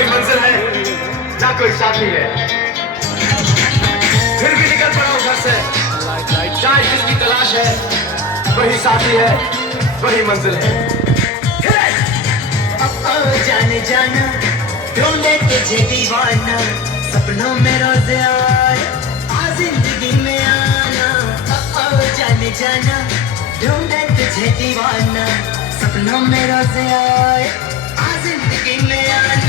कोई मंजिल है ना कोई साथी है, फिर भी निकल पड़ा हूं घर से। चाहे जिसकी तलाश है वही साथी है, वही मंजिल है। जाने जाना ढूंढे तुझे दीवाना, सपनों में रोज आए आ जिंदगी में आना। जाने जाना ढूंढे तुझे दीवाना, सपनों में रोज आए आ जिंदगी में आना।